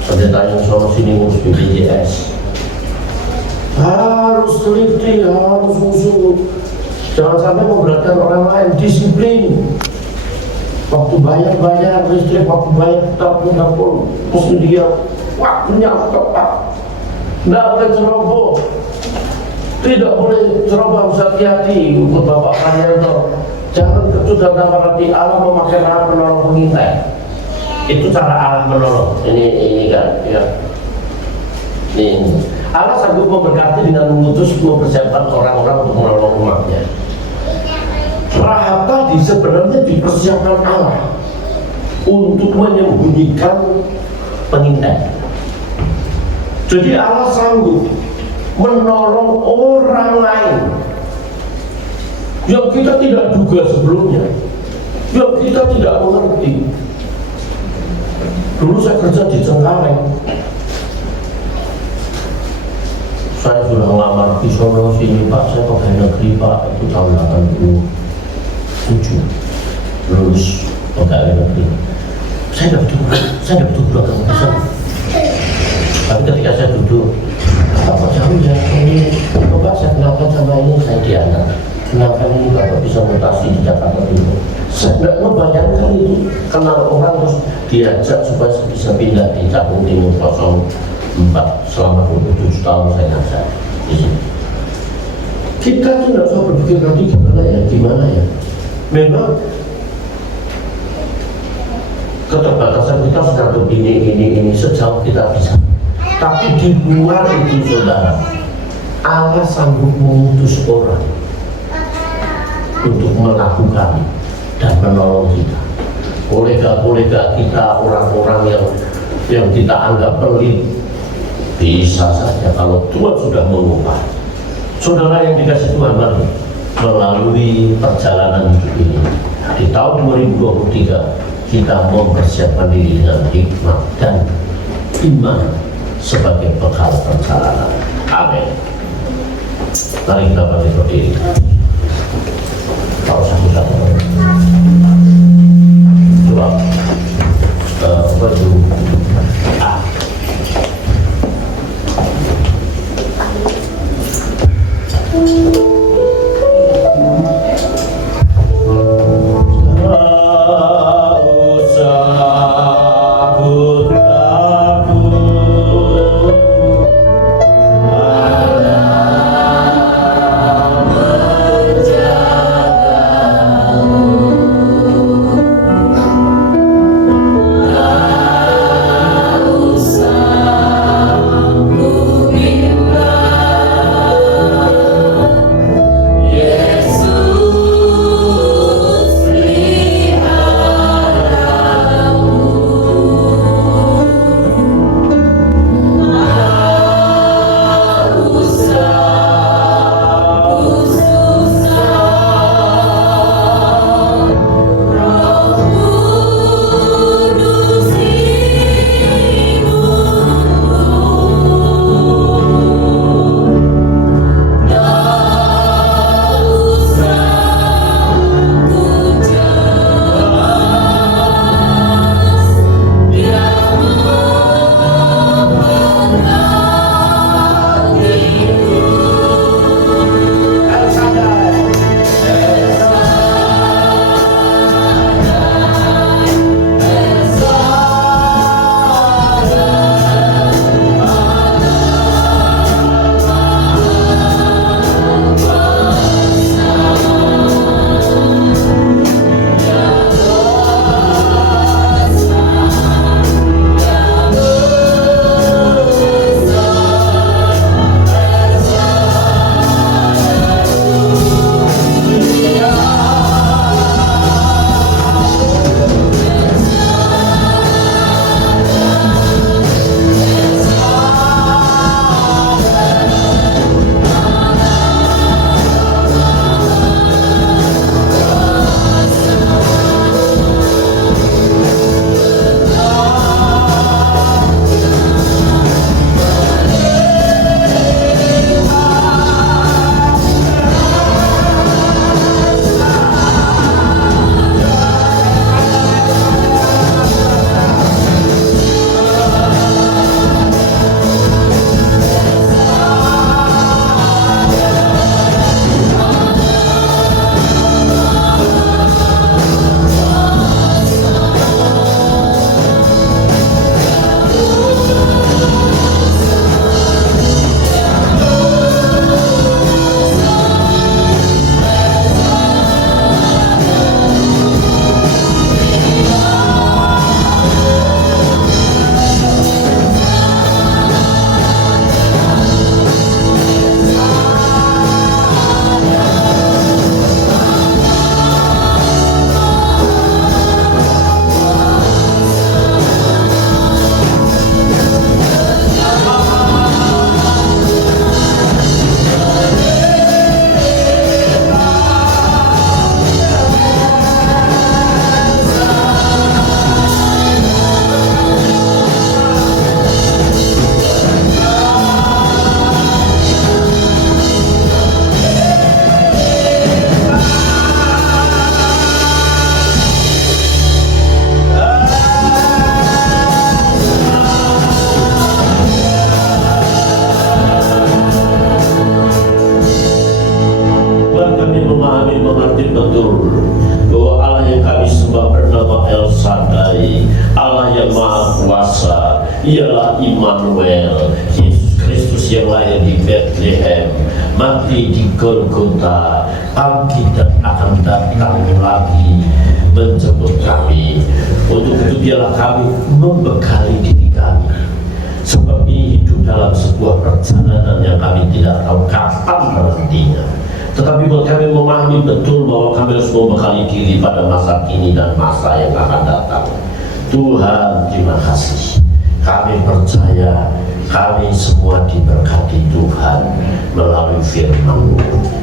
pendeta yang sono sini ngurus BPJS. Harus teliti, harus musuh. Jangan sampai memberatkan orang lain. Disiplin. Waktu bayar listrik, waktu bayar dapur, mesti dia waktunya tepat. Tidak boleh ceroboh. Tidak boleh ceroboh, harus hati-hati. Untuk Bapak Karyanto, jangan kecut dan tanpa hati. Allah memakai cara penolong pengintai. Itu cara Allah menolong. Ini kan, ya. Ini. Allah sanggup memberkati dengan mempersiapkan orang-orang untuk menolong umatnya. Rahab tadi sebenarnya dipersiapkan Allah untuk menyembunyikan pengintai. Jadi Allah sanggup menolong orang lain yang kita tidak duga sebelumnya, yang kita tidak mengerti. Dulu saya kerja di Cengkareng, saya sudah ngelamar di Solo sini, Pak, saya pegawai negeri, Pak, itu tahun 87 lulus pegawai negeri. Saya tidak betul belakang di sana. Tapi ketika saya duduk, Bapak jauh ya, ini Bapak saya kenalkan sama ini, saya Diana, kenalkan ini Bapak bisa mutasi di Jakarta dulu. Saya tidak membayangkan itu, kenal orang terus diajak supaya bisa pindah di Cakung Timur 04 selama 27 tahun saya ngajar di sini. Kita tuh tidak usah berpikir nanti gimana ya. Memang keterbatasan kita sedang ini sejauh kita bisa. Tapi di luar itu, saudara, Allah sanggup mengutus orang untuk melakukan dan menolong kita. Kolega-kolega kita, orang-orang yang kita anggap pelit, bisa saja kalau Tuhan sudah mengubah. Saudara yang dikasih Tuhan, mari melalui perjalanan hidup ini di tahun 2023 kita mempersiapkan diri dengan hikmat dan iman sebagai bekal perjalanan. Amin. Mari kita berdiri. Kalau satu-satu coba baju A. yang Maha Kuasa, ialah Immanuel, Yesus Kristus yang lahir di Bethlehem, mati di Golgota, bangkit dan akan datang lagi menjemput kami. Untuk itu biarlah kami membekali diri kami, sebab ini hidup dalam sebuah perjalanan yang kami tidak tahu kapan berhentinya. Tetapi buat kami memahami betul bahwa kami harus membekali diri pada masa kini dan masa yang akan datang. Tuhan, terima kasih. Kami percaya kami semua diberkati Tuhan melalui firman-Mu.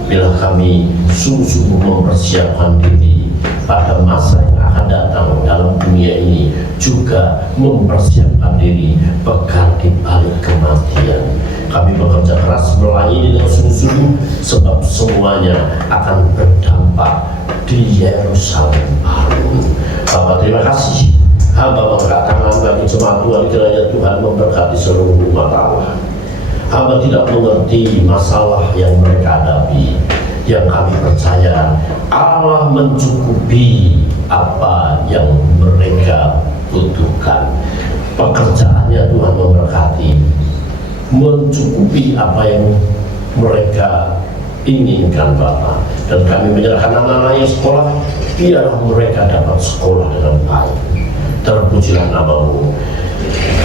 Bila kami sungguh-sungguh mempersiapkan diri pada masa yang akan datang dalam dunia ini, juga mempersiapkan diri bekal di balik kematian. Kami bekerja keras melayani dengan sungguh-sungguh, sebab semuanya akan berdampak di Yerusalem baru. Bapak, terima kasih. Hamba mengangkat tangan bagi jemaat Tuhan, kiranya Tuhan memberkati seluruh umat Allah. Hamba tidak mengerti masalah yang mereka hadapi. Yang kami percaya Allah mencukupi apa yang mereka butuhkan. Pekerjaannya Tuhan memberkati, mencukupi apa yang mereka inginkan Bapa. Dan kami menyerahkan anak-anak yang sekolah, biarlah mereka dapat sekolah dengan baik. Terpujilah nama-Mu.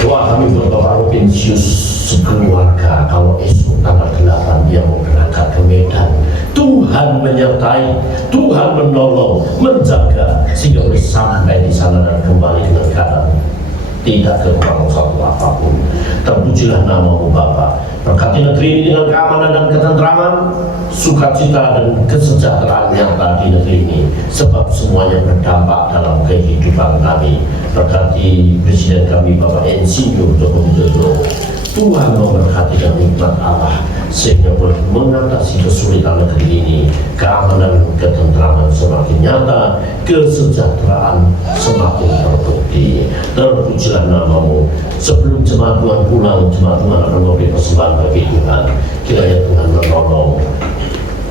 Doa kami buat Bapak Robinsius sekeluarga, kalau esok tanggal 8 dia mau berangkat ke Medan, Tuhan menyertai, Tuhan menolong, menjaga, sehingga boleh sampai di sana dan kembali dengan keadaan tidak kekurangan satu apapun. Terpujilah nama-Mu Bapa. Berkati negeri ini dengan keamanan dan ketentraman, sukacita dan kesejahteraan nyata di negeri ini, sebab semuanya berdampak dalam kehidupan kami. Berkati Presiden kami Bapak Insinyur Joko Widodo. Tuhan memberkati dan nikmat Allah, sehingga boleh mengatasi kesulitan negeri ini. Keamanan dan ketentraman semakin nyata, kesejahteraan semakin terbukti. Terpujilah nama-Mu. Sebelum jemaat Tuhan pulang, jemaat Tuhan akan memberi persembahan bagi Tuhan. Kiranya Tuhan menolong.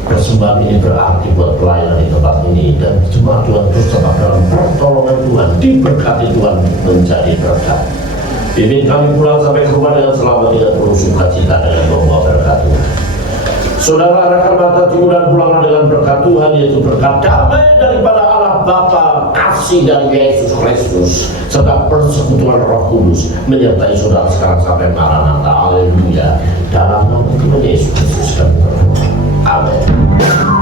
Persembahan ini berarti buat pelayanan di tempat ini, dan jemaat Tuhan terus tetap dalam pertolongan Tuhan, diberkati Tuhan menjadi berkat. Bimbing kami pulang sampai ke rumah dengan selamat, dengan penuh sukacita, dengan membawa berkat Tuhan. Saudara, arahkan mata timur dan pulanglah dengan berkat Tuhan, yaitu berkat damai daripada Allah Bapa, kasih dari Yesus Kristus, serta persekutuan Roh Kudus menyertai saudara sekarang sampai Maranatha. Haleluya. Dalam nama Tuhan Yesus Kristus kami berdoa. Amin.